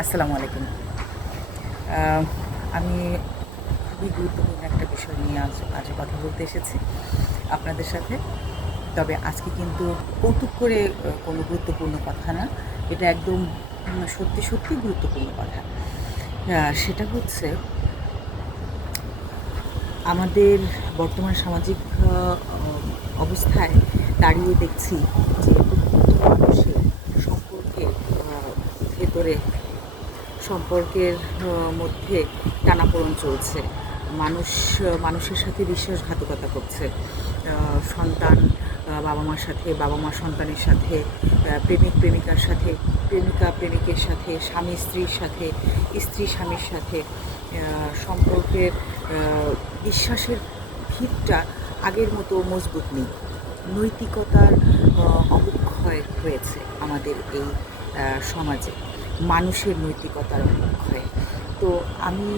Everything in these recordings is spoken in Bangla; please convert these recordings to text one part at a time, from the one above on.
আসসালামু আলাইকুম। আমি খুবই গুরুত্বপূর্ণ একটা বিষয় নিয়ে আজ কথা বলতে এসেছি আপনাদের সাথে। তবে আজকে কিন্তু কৌতুক করে কোনো গুরুত্বপূর্ণ কথা না। এটা একদম সত্যি গুরুত্বপূর্ণ কথা। সেটা হচ্ছে আমাদের বর্তমান সামাজিক অবস্থায় দাঁড়িয়ে দেখছি যে প্রত্যেকটা মানুষের সম্পর্কের ভেতরে সম্পর্কের মধ্যে টানাপোড়েন চলছে। মানুষের সাথে বিশ্বাসঘাতকতা করছে। সন্তান বাবা মার সাথে, বাবা মা সন্তানের সাথে, প্রেমিক প্রেমিকার সাথে, প্রেমিকা প্রেমিকের সাথে, স্বামী স্ত্রীর সাথে, স্ত্রী স্বামীর সাথে সম্পর্কের বিশ্বাসের ভিতটা আগের মতো মজবুত নেই। নৈতিকতার অবক্ষয় হয়েছে আমাদের এই সমাজে, মানুষের নৈতিকতার অবক্ষয়। তো আমি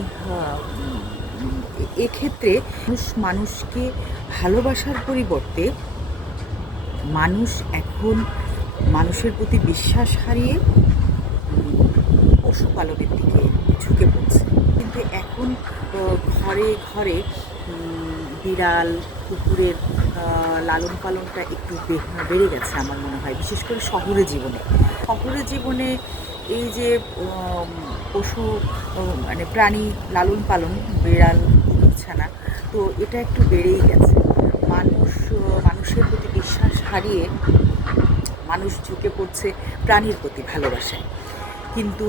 এক্ষেত্রে মানুষকে ভালোবাসার পরিবর্তে মানুষ এখন মানুষের প্রতি বিশ্বাস হারিয়ে পশুপালনের দিকে ঝুঁকে পড়ছে। কিন্তু এখন ঘরে ঘরে বিড়াল কুকুরের লালন পালনটা একটু বেড়ে গেছে আমার মনে হয়, বিশেষ করে শহুরে জীবনে এই যে পশু মানে প্রাণী লালন পালন, বিড়াল কুকুর ছানা, তো এটা একটু বেড়েই গেছে। মানুষের প্রতি বিশ্বাস হারিয়ে মানুষ ঝুঁকে পড়ছে প্রাণীর প্রতি ভালোবাসায়। কিন্তু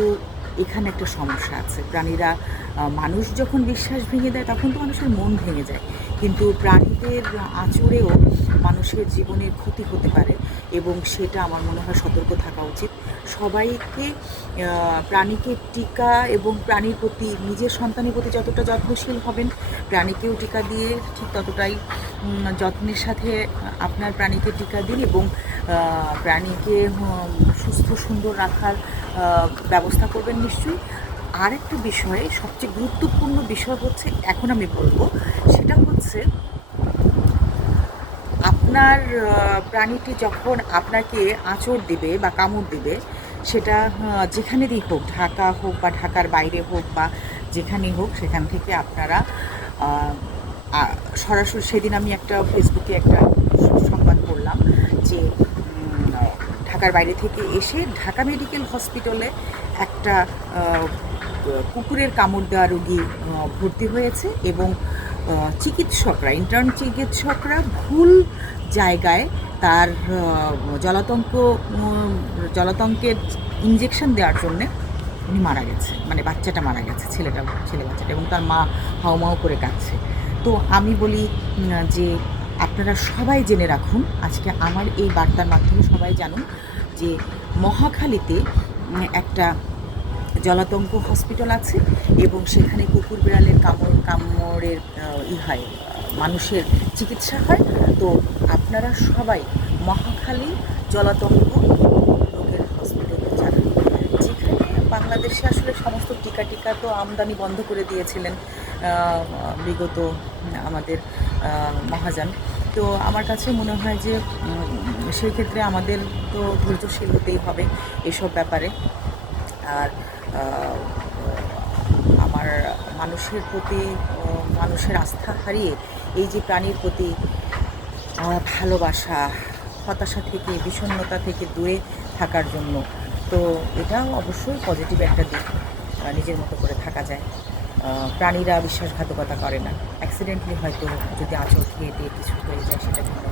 এখানে একটা সমস্যা আছে। মানুষ যখন বিশ্বাস ভেঙে দেয় তখন তো মানুষের মন ভেঙে যায়, কিন্তু প্রাণীদের আঁচড়েও মানুষের জীবনের ক্ষতি হতে পারে, এবং সেটা আমার মনে হয় সতর্ক থাকা উচিত সবাইকে। প্রাণীকে টিকা এবং প্রাণীর প্রতি, নিজের সন্তানের প্রতি যতটা যত্নশীল হবেন, প্রাণীকেও টিকা দিয়ে ঠিক ততটাই যত্নের সাথে আপনার প্রাণীকে টিকা দিন, এবং প্রাণীকে সুস্থ সুন্দর রাখার ব্যবস্থা করবেন নিশ্চয়ই। আর একটা বিষয়, সবচেয়ে গুরুত্বপূর্ণ বিষয় হচ্ছে এখন আমি বলবো, সেটা হচ্ছে আপনার প্রাণীটি যখন আপনাকে আঁচড় দিবে বা কামড় দিবে, সেটা যেখানেরই হোক, ঢাকা হোক বা ঢাকার বাইরে হোক বা যেখানেই হোক, সেখান থেকে আপনারা সরাসরি, সেদিন আমি একটা ফেসবুকে একটা সংবাদ পড়লাম যে ঢাকার বাইরে থেকে এসে ঢাকা মেডিকেল হসপিটালে একটা কুকুরের কামড় দেওয়া রোগী ভর্তি হয়েছে, এবং ইন্টার্ন চিকিৎসকরা ভুল জায়গায় তার জলাতঙ্কের ইঞ্জেকশন দেওয়ার জন্যে উনি মারা গেছে, মানে বাচ্চাটা মারা গেছে, ছেলে বাচ্চাটা, এবং তার মা হাউমাউ করে কাঁদছে। তো আমি বলি যে আপনারা সবাই জেনে রাখুন, আজকে আমার এই বার্তার মাধ্যমে সবাই জানুন যে মহাখালীতে একটা জলাতঙ্ক হসপিটাল আছে, এবং সেখানে কুকুর বিড়ালের কামড়ের হয়, মানুষের চিকিৎসা হয়। তো আপনারা সবাই মহাখালী জলাতঙ্ক রোগের হসপিটালে যান, যেখানে বাংলাদেশে আসলে সমস্ত টিকা তো আমদানি বন্ধ করে দিয়েছিলেন বিগত আমাদের মহাজন। তো আমার কাছে মনে হয় যে সেই ক্ষেত্রে আমাদের তো ধৈর্যশীল হতেই হবে এসব ব্যাপারে। আর আমার মানুষের প্রতি মানুষের আস্থা হারিয়ে এই যে প্রাণীর প্রতি ভালোবাসা, হতাশা থেকে, বিষণ্ণতা থেকে দূরে থাকার জন্য, তো এটাও অবশ্যই পজিটিভ একটা দিক। নিজের মতো করে থাকা যায়। প্রাণীরা বিশ্বাসঘাতকতা করে না, অ্যাক্সিডেন্টলি হয়তো যদি আঁচড় খেয়ে দিয়ে কিছু হয়ে যায় সেটা ভিন্ন।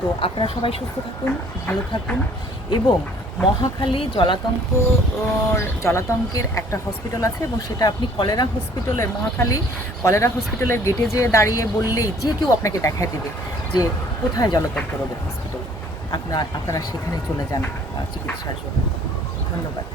তো আপনারা সবাই সুস্থ থাকুন, ভালো থাকুন, এবং মহাখালী জলাতঙ্কের একটা হসপিটাল আছে, এবং সেটা আপনি মহাখালী কলেরা হসপিটালের গেটে যেয়ে দাঁড়িয়ে বললেই যে কেউ আপনাকে দেখায় দেবে যে কোথায় জলাতঙ্ক রোগের হসপিটাল। আপনারা সেখানে চলে যান চিকিৎসার জন্য। ধন্যবাদ।